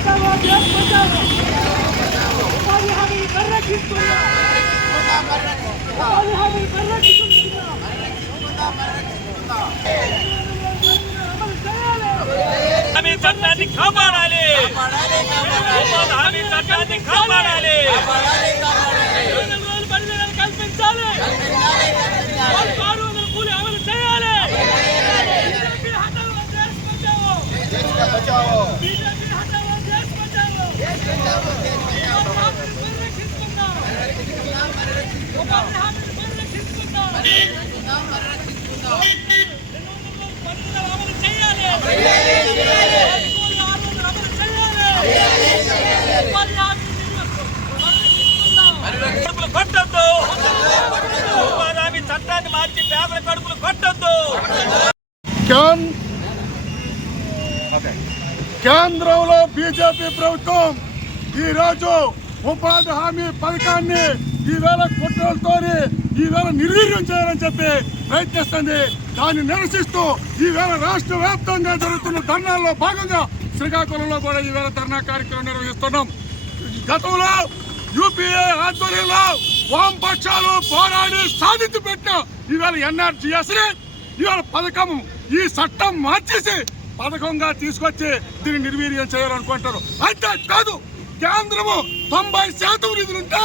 బచావో దేశ్ బచావో ఉపాధి హామీని పరిరక్షిస్తున్నా ఉపాధి హామీని పరిరక్షిస్తున్నా అమలు చేయాలి హామీ చట్టాన్ని కాపాడాలి ఉపాధి హామీ చట్టాన్ని కాపాడాలి చట్టాన్ని మార్చి పేదల కడుపులు కొట్టద్దు కేన్ కేంద్రంలో బీజేపీ ప్రభుత్వం ఈరోజు ఉపాధి హామీ పథకాన్ని ఈవేళ కుట్రలతో ఈవేళ నిర్వీర్యం చేయాలని చెప్పి ప్రయత్నిస్తుంది. దాన్ని నిరసిస్తూ ఈవేళ రాష్ట్ర వ్యాప్తంగా జరుగుతున్న ధర్నాల్లో భాగంగా శ్రీకాకుళంలో కూడా ఈవేళ ధర్నా కార్యక్రమం నిర్వహిస్తున్నాం. గతంలో యూపీఏ ఆధ్వర్యంలో వామపక్షాలు పోరాడి సాధించి పెట్టిన ఈవేళ ఎన్ఆర్జీఎస్ని ఇవాళ పథకం ఈ చట్టం మార్చేసి పథకంగా తీసుకొచ్చి దీన్ని నిర్వీర్యం చేయాలనుకుంటారు అయితే కాదు కేంద్రము తొంభై శాతం నిధులుంటే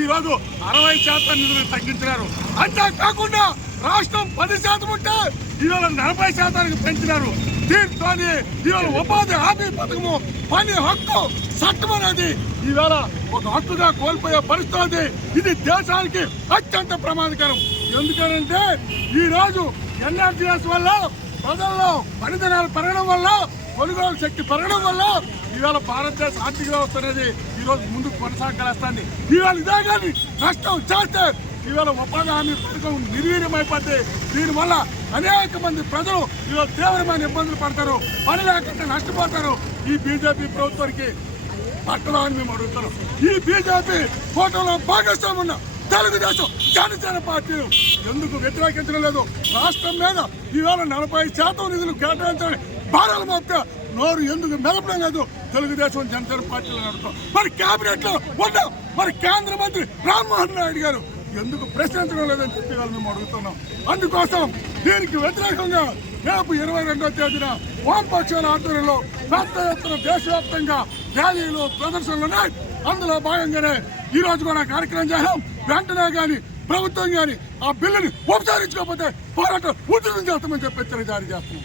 ఈ రోజు అరవై శాతం నిధులు తగ్గించినారు. అంతే కాకుండా రాష్ట్రం పది శాతం ఉంటే ఇవాళ నలభై శాతానికి పెంచినారు. దీంతో ఇవాళ ఉపాధి హామీ పథకము పని హక్కు చట్టం అనేది ఈవేళ ఒక హక్కుగా కోల్పోయే పరిస్థితి ఇది దేశానికి అత్యంత ప్రమాదకరం. ఎందుకనంటే ఈ రోజు ఎన్ఆర్జీఎస్ వల్ల ప్రజల్లో పనిదినాలు పెరగడం వల్ల కొనుగోలు శక్తి పెరగడం వల్ల ఇవాళ భారతదేశ ఆర్థిక వ్యవస్థ అనేది ఈ రోజు ముందుకు కొనసాగలుస్తుంది. ఇవాళ ఇదే కానీ నష్టం చేస్తే ఈవేళ ఉపాధి హామీ పథకం నిర్వీర్యమైపోద్ది దీనివల్ల అనేక మంది ప్రజలు ఈరోజు తీవ్రమైన ఇబ్బందులు పడతారు పని లేకుండా నష్టపోతారు. ఈ బీజేపీ ప్రభుత్వానికి పట్టదా అని మేము అడుగుతున్నాం. ఈ బీజేపీ ఫోటోలో భాగస్వామి ఉన్న తెలుగుదేశం జనసేన పార్టీ ఎందుకు వ్యతిరేకించడం లేదు? రాష్ట్రం మీద ఈవేళ నలభై శాతం నిధులు కేటాయించాలి భారాలు మోపితే నోరు ఎందుకు మెదపడం కాదు? తెలుగుదేశం జనసేన పార్టీలు అడుగుతాం మరి కేబినెట్లో ఉన్న మరి కేంద్ర మంత్రి రామ్మోహన్ నాయుడు గారు. ఎందుకు ప్రశ్నించడం లేదని చెప్పి వాళ్ళు మేము అడుగుతున్నాం. అందుకోసం దీనికి వ్యతిరేకంగా రేపు ఇరవై రెండో తేదీన వామపక్షాల ఆధ్వర్యంలో పెద్ద ఎత్తున దేశవ్యాప్తంగా ర్యాలీలు ప్రదర్శనలు ఉన్నాయి. అందులో భాగంగానే ఈ రోజు కూడా కార్యక్రమం చేసాం వెంటనే కానీ ప్రభుత్వం కానీ ఆ బిల్లుని ఉపసంహరించుకోకపోతే పోరాటం ఉధృతం చేస్తామని చెప్పి హెచ్చరిక జారీ చేస్తున్నాం.